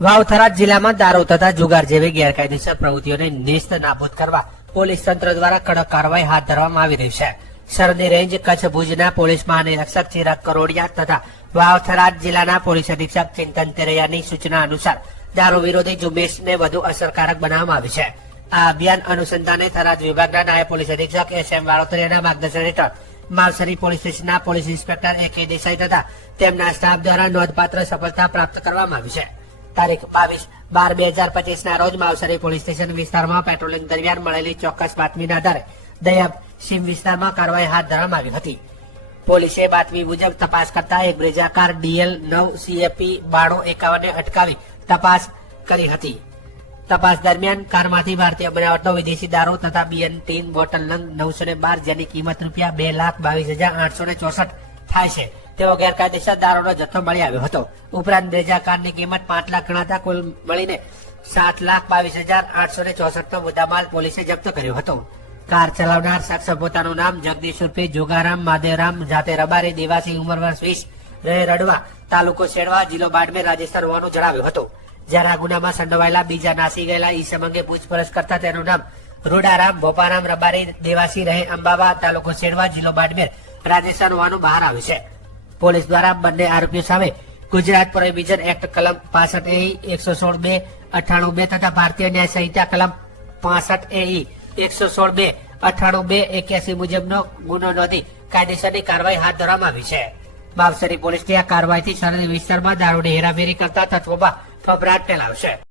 વાવ-થરાદ જિલ્લામાં દારૂ તથા જુગાર જેવી ગેરકાયદેસર પ્રવૃત્તિઓને નેસ્ત નાબૂદ કરવા પોલીસ તંત્ર દ્વારા કડક કાર્યવાહી હાથ ધરવામાં આવી રહી છે. સરહદી રેન્જ કચ્છ ભુજના પોલીસ મહાનિરીક્ષક ચિરાગ કરોડિયા તથા વાવ-થરાદ જિલ્લાના પોલીસ અધિક્ષક ચિંતન તેરૈયાની સૂચના અનુસાર દારૂ વિરોધી ઝુંબેશને વધુ અસરકારક બનાવવામાં આવી છે. આ અભિયાન અનુસંધાને થરાદ વિભાગના નાયબ પોલીસ અધિક્ષક એસ.એમ. વાળોતરિયાના માર્ગદર્શન હેઠળ માવસરી પોલીસ સ્ટેશનના પોલીસ ઇન્સ્પેક્ટર એ.કે. દેસાઈ તથા તેમના સ્ટાફ દ્વારા નોંધપાત્ર સફળતા પ્રાપ્ત કરવામાં આવી છે. તારીખ 22/12/2025 ના રોજ માવસરી પોલીસ સ્ટેશન વિસ્તારમાં પેટ્રોલિંગ દરમિયાન મળેલી ચોક્કસ બાતમીના આધારે દયાબ સીમ વિસ્તારમાં કાર્યવાહી હાથ ધરવામાં આવી હતી. પોલીસે બાતમી મુજબ તપાસ કરતા એક બ્રેઝા કાર DL 9 CAP 9251 ને અટકાવી તપાસ કરી હતી. તપાસ દરમિયાન કારમાંથી ભારતીય બનાવટનો વિદેશી દારૂ તથા બિયર ટીન બોટલ નંગ 912 જેની કિંમત ₹2,22,864 થાય છે તેવો ગેરકાયદેસર દારૂનો જથ્થો મળી આવ્યો હતો. ઉપરાંત બ્રેઝા કારની કિંમત 5 લાખ ગણાતા કુલ મળીને 7,22,864 નો મુદ્દામાલ પોલીસે જપ્ત કર્યો હતો. કાર ચલાવનાર શખ્સ પોતાનું નામ જગદીશ ઉર્ફે જોગારામ માદેવરામ, જાતે રબારી, દેવાસી, ઉંમર વર્ષ 20, રહે રડવા, તાલુકો શેડવા, જિલ્લો બાડમેર, રાજસ્થાન હોવાનું જણાવ્યું હતું. જ્યારે આ ગુનામાં સંડોવાયેલા બીજા નાસી ગયેલા ઈસમ અંગે પૂછપરછ કરતા તેનું નામ રોડારામ ભોપારામ રબારી, દેવાસી, રહે અંબાબા, તાલુકો શેડવા, જિલ્લો બાડમેર, રાજસ્થાન હોવાનું બહાર આવ્યું છે. પોલીસ દ્વારા બંને આરોપીઓ સામે ગુજરાત પ્રોહિબિશન એક્ટ કલમ 65 116 2 98 તથા ભારતીય ન્યાય સંહિતા કલમ 65 116 2 98 81 મુજબનો ગુનો નોંધી કાયદેસરની કાર્યવાહી હાથ ધરવામાં આવી છે. માવસરી પોલીસની આ કાર્યવાહીથી સરહદી વિસ્તારમાં દારૂની હેરાફેરી કરતા તત્વોમાં ફફડાટ ફેલાવશે.